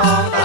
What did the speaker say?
ทอง